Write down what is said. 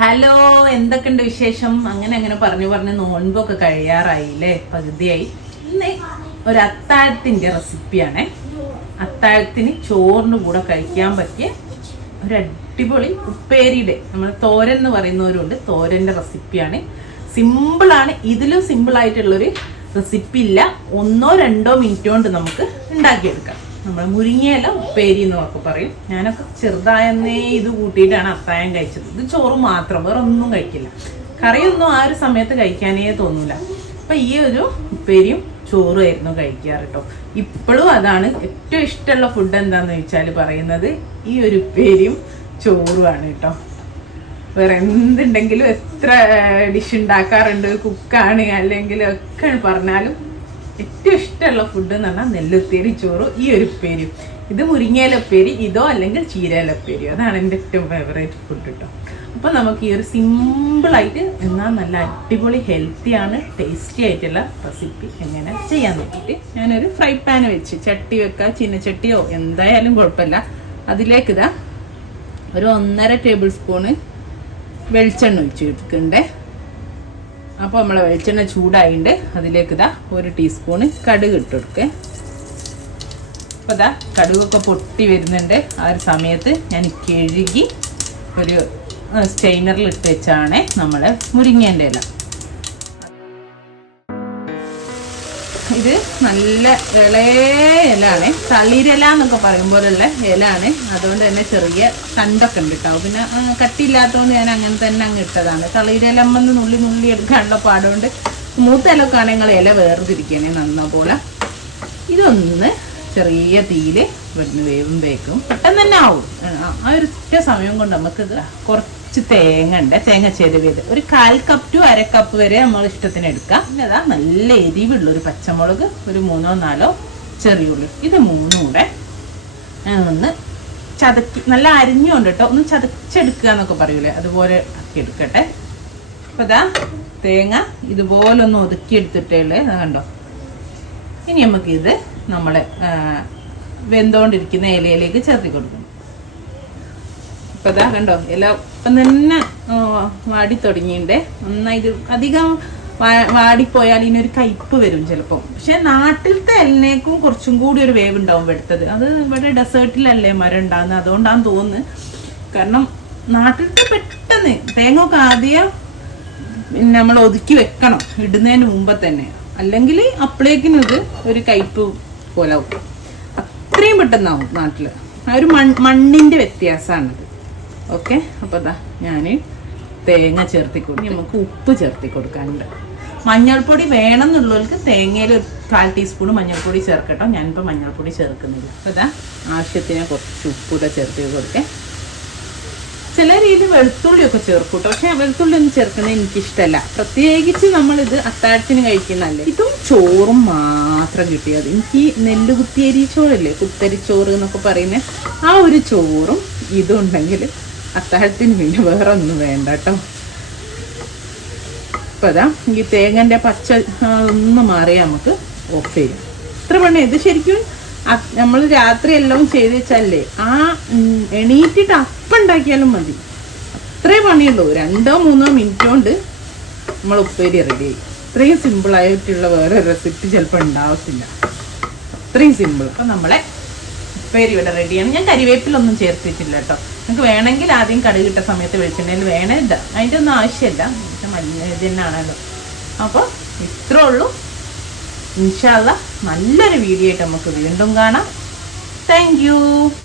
Hello, എന്തൊക്കെയുണ്ട് വിശേഷം? അങ്ങനെ പറഞ്ഞു നോൻപൊക്കെ കഴിയാറായില്ലേ, പകുതിയായി. ഇന്ന് ഒരു അത്താഴത്തിന്റെ റെസിപ്പിയാണ്. അത്താഴത്തിന് ചോറിന് കൂടെ കഴിക്കാൻ പറ്റിയ ഒരു അടിപൊളി ഉപ്പേരിയുടെ, നമ്മൾ തോരൻ എന്ന് പറയുന്നവരുണ്ട്, തോരന്റെ റെസിപ്പിയാണ്. സിമ്പിളാണ്. ഇതിലും സിമ്പിൾ ആയിട്ടുള്ളൊരു റെസിപ്പി ഇല്ല. 1-2 മിനിറ്റ് കൊണ്ട് നമുക്ക് ഉണ്ടാക്കിയെടുക്കാം. നമ്മൾ മുരിങ്ങയില ഉപ്പേരി എന്നൊക്കെ പറയും. ഞാനൊക്കെ ചെറുതായെന്നേ ഇത് കൂട്ടിയിട്ടാണ് അത്താഴം കഴിച്ചത്. ഇത് ചോറ് മാത്രം, വേറെ ഒന്നും കഴിക്കില്ല. കറിയൊന്നും ആ ഒരു സമയത്ത് കഴിക്കാനേ തോന്നൂല. അപ്പം ഈ ഒരു ഉപ്പേരിയും ചോറുമായിരുന്നു കഴിക്കാറ് കേട്ടോ. ഇപ്പോഴും അതാണ് ഏറ്റവും ഇഷ്ടമുള്ള ഫുഡ്. എന്താന്ന് ചോദിച്ചാൽ പറയുന്നത് ഈ ഒരു ഉപ്പേരിയും ചോറുമാണ് കേട്ടോ. വേറെ എന്തുണ്ടെങ്കിലും എത്ര ഡിഷ് ഉണ്ടാക്കാറുണ്ട്, കുക്കാണ് അല്ലെങ്കിൽ ഒക്കെ പറഞ്ഞാലും ഏറ്റവും ഇഷ്ടമുള്ള ഫുഡ് എന്ന് പറഞ്ഞാൽ നെല്ലുപ്പേരി ചോറും ഈ ഒരു ഉപ്പേരിയും. ഇത് മുരിങ്ങയില ഉപ്പേരി, ഇതോ അല്ലെങ്കിൽ ചീരയില ഉപ്പേരിയോ, അതാണ് എൻ്റെ ഏറ്റവും ഫേവറേറ്റ് ഫുഡ് കേട്ടോ. അപ്പോൾ നമുക്ക് ഈ ഒരു സിമ്പിളായിട്ട് എന്നാൽ നല്ല അടിപൊളി ഹെൽത്തിയാണ്, ടേസ്റ്റി ആയിട്ടുള്ള റെസിപ്പി എങ്ങനെ ചെയ്യാൻ നോക്കിയിട്ട് ഞാനൊരു ഫ്രൈ പാൻ വെച്ച്, ചട്ടി വെക്കുക, ചീനച്ചട്ടിയോ എന്തായാലും കുഴപ്പമില്ല. അതിലേക്ക് ഇതാ ഒരു 1.5 ടേബിൾ സ്പൂണ് വെളിച്ചെണ്ണ ഒഴിച്ച് എടുക്കണ്ടേ. അപ്പോൾ നമ്മൾ വെളിച്ചെണ്ണ ചൂടായിട്ടുണ്ട്. അതിലേക്ക് ഇതാ 1 ടീസ്പൂണ് കടുക് ഇട്ട് കൊടുക്കുക. അപ്പോൾ ഇതാ കടുകൊക്കെ പൊട്ടി വരുന്നുണ്ട്. ആ ഒരു സമയത്ത് ഞാൻ കഴുകി ഒരു സ്റ്റെയിനറിൽ ഇട്ട് വെച്ചാണ് നമ്മളെ മുരിങ്ങേൻ്റെ ഇല. ഇത് നല്ല ഇളയ ഇലാണ്, തളിരില എന്നൊക്കെ പറയും പോലുള്ള ഇലാണ്. അതുകൊണ്ട് തന്നെ ചെറിയ തണ്ടൊക്കെ ഉണ്ട് കേട്ടോ. പിന്നെ കട്ടിയില്ലാത്തതുകൊണ്ട് ഞാൻ അങ്ങനെ തന്നെ അങ്ങ് ഇട്ടതാണ്. തളിരിലമ്മന്ന് നുള്ളി എടുക്കാനുള്ള പാടുകൊണ്ട് മൂത്ത ഇലൊക്കെ ആണെങ്കിൽ ഇല വേർതിരിക്കണേ നന്ന പോലെ. ഇതൊന്ന് ചെറിയ തീയിൽ വരുന്ന വേവുമ്പേക്കും പെട്ടെന്ന് തന്നെ ആവും. ആ ഒരു ഒറ്റ സമയം കൊണ്ട് നമുക്കിത് കുറച്ച് തേങ്ങ ഉണ്ട്, തേങ്ങ ചെരുവിയത് ഒരു 1/4 കപ്പ് to 1/2 കപ്പ് വരെ നമ്മൾ ഇഷ്ടത്തിന് എടുക്കാം. പിന്നെ അതാ നല്ല എരിവുള്ളൊരു പച്ചമുളക്, ഒരു 3-4 ചെറിയുള്ളി, ഇത് 3 കൂടെ ഒന്ന് ചതക്കി, നല്ല അരിഞ്ഞുകൊണ്ട് കേട്ടോ, ഒന്ന് ചതച്ചെടുക്കുക എന്നൊക്കെ പറയൂലേ, അതുപോലെ ആക്കി എടുക്കട്ടെ. അപ്പം ഇതാ തേങ്ങ ഇതുപോലെ ഒന്ന് ഒതുക്കിയെടുത്തിട്ടേ കണ്ടോ. ഇനി നമുക്കിത് നമ്മളെ വെന്തുകൊണ്ടിരിക്കുന്ന ഇലയിലേക്ക് ചേർത്തി കൊടുക്കണം. ഇപ്പം ഇതാ കണ്ടോ, ഇല ഇപ്പം തന്നെ വാടി തുടങ്ങിയിട്ടുണ്ട്. നന്നായിട്ട് അധികം വാടിപ്പോയാൽ ഇതിനൊരു കയ്പ്പ് വരും ചിലപ്പോൾ. പക്ഷെ നാട്ടിലത്തെ ഇലനേക്കും കുറച്ചും കൂടി ഒരു വേവ് ഉണ്ടാവും എടുത്തത്. അത് ഇവിടെ ഡെസേർട്ടിലല്ലേ മരം ഉണ്ടാകുന്നത്, അതുകൊണ്ടാണെന്ന് തോന്നുന്നു. കാരണം നാട്ടിലത്തെ പെട്ടെന്ന് തേങ്ങ ഒക്കെ ആദ്യം നമ്മൾ ഒതുക്കി വെക്കണം ഇടുന്നതിന് മുമ്പ് തന്നെ, അല്ലെങ്കിൽ അപ്പോഴേക്കിനും ഇത് ഒരു കയ്പ്പ് പോലെ ആവും. അത്രയും പെട്ടെന്നാവും നാട്ടിൽ. ആ ഒരു മണ്ണിൻ്റെ വ്യത്യാസമാണിത്. ഓക്കെ, അപ്പോൾ അതാ ഞാൻ തേങ്ങ ചേർത്തി കൊടുക്കും. നമുക്ക് ഉപ്പ് ചേർത്തി കൊടുക്കാനുണ്ട്. മഞ്ഞൾപ്പൊടി വേണം എന്നുള്ളവർക്ക് തേങ്ങയിൽ 1/4 ടീസ്പൂൺ മഞ്ഞൾപ്പൊടി ചേർക്കട്ടോ. ഞാനിപ്പോൾ മഞ്ഞൾപ്പൊടി ചേർക്കുന്നില്ല. അപ്പോൾ ഇതാ ആവശ്യത്തിന് കുറച്ച് ഉപ്പൂടെ ചേർത്ത് കൊടുക്കേ. ചില രീതി വെളുത്തുള്ളിയൊക്കെ ചേർക്കും കേട്ടോ. പക്ഷെ വെളുത്തുള്ളി ഒന്നും ചേർക്കുന്നത് എനിക്കിഷ്ടമല്ല. പ്രത്യേകിച്ച് നമ്മളിത് അത്താഴത്തിന് കഴിക്കുന്നതല്ലേ. ഇതും ചോറും മാത്രം കിട്ടിയത്. എനിക്ക് നെല്ലുകുത്തിയരി ചോറില്ലേ, കുത്തരിച്ചോറ് എന്നൊക്കെ പറയുന്നത്, ആ ഒരു ചോറും ഇതും ഉണ്ടെങ്കിൽ അത്താഴത്തിന് പിന്നെ വേറെ ഒന്നും വേണ്ട കേട്ടോ. ഇപ്പം അതാ ഈ തേങ്ങൻ്റെ പച്ച ഒന്ന് മാറിയാൽ നമുക്ക് ഓഫ് ചെയ്യാം. ഇത്ര പണി. ഇത് ശരിക്കും നമ്മൾ രാത്രി എല്ലാം ചെയ്ത് വെച്ചാലേ ആ എണീറ്റിട്ട് അപ്പം ഉണ്ടാക്കിയാലും മതി. അത്രേ പണിയുള്ളൂ. 2-3 മിനിറ്റ് കൊണ്ട് നമ്മൾ ഉപ്പേരി റെഡിയായി. ഇത്രയും സിമ്പിളായിട്ടുള്ള വേറെ റെസിപ്പി ചിലപ്പോൾ ഉണ്ടാവത്തില്ല. അത്രയും സിമ്പിൾ. അപ്പം നമ്മളെ ഉപ്പേരി ഇവിടെ റെഡിയാണ്. ഞാൻ കരിവേപ്പിലൊന്നും ചേർത്തിട്ടില്ല കേട്ടോ. നിങ്ങൾക്ക് വേണമെങ്കിൽ ആദ്യം കടുകിട്ട സമയത്ത് വെളിച്ചെണ്ണയിൽ വേണേ ഇടാം, അതിൻ്റെ ഒന്നും ആവശ്യമില്ല. ഇത് തന്നെയാണല്ലോ. അപ്പോൾ ഇത്രേ ഉള്ളൂ. ഇൻഷാ അല്ലാഹ് നല്ലൊരു വീഡിയോ ആയിട്ട് നമുക്ക് വീണ്ടും കാണാം. Thank you.